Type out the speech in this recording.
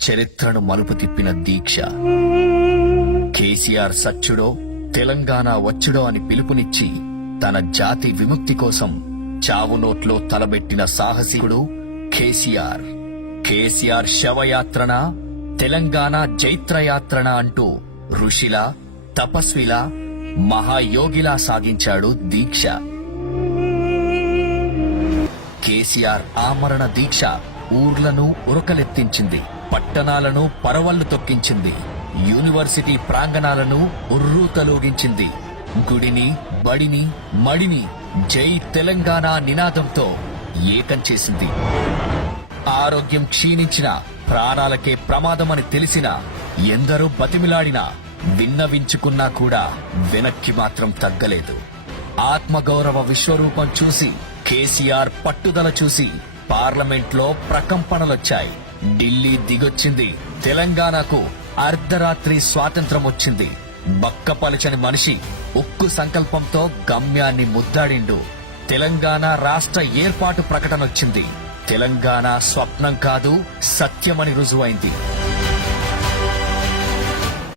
చరిత్రను మలుపు తిప్పిన దీక్ష. కేసీఆర్ సచ్చుడో తెలంగాణ వచ్చుడో అని పిలుపునిచ్చి తన జాతి విముక్తి కోసం చావునోట్లో తలబెట్టిన సాహసికుడు కేసీఆర్. కేసీఆర్ శవయాత్రన, తెలంగాణ జైత్రయాత్రన అంటూ ఋషిలా, తపస్విలా, మహాయోగిలా సాగించాడు దీక్ష. కేసీఆర్ ఆమరణ దీక్ష ఊర్లను ఉరకలెత్తించింది, పట్టణాలను పరవళ్లు తొక్కించింది, యూనివర్సిటీ ప్రాంగణాలను ఉర్రూతలూగించింది, గుడిని, బడిని, మడిని జై తెలంగాణ నినాదంతో ఏకం చేసింది. ఆరోగ్యం క్షీణించిన, ప్రాణాలకే ప్రమాదమని తెలిసినా, ఎందరూ బతిమిలాడినా, విన్నవించుకున్నా కూడా వెనక్కి మాత్రం తగ్గలేదు. ఆత్మగౌరవ విశ్వరూపం చూసి, కేసీఆర్ పట్టుదల చూసి పార్లమెంట్లో ప్రకంపనలొచ్చాయి. ఢిల్లీ దిగొచ్చింది. తెలంగాణకు అర్ధరాత్రి స్వాతంత్రం వచ్చింది. బక్కపలచని మనిషి ఉక్కు సంకల్పంతో గమ్యాన్ని ముద్దాడిండు. తెలంగాణ రాష్ట్ర ఏర్పాటు ప్రకటనొచ్చింది. తెలంగాణ స్వప్నం కాదు, సత్యమని రుజువైంది.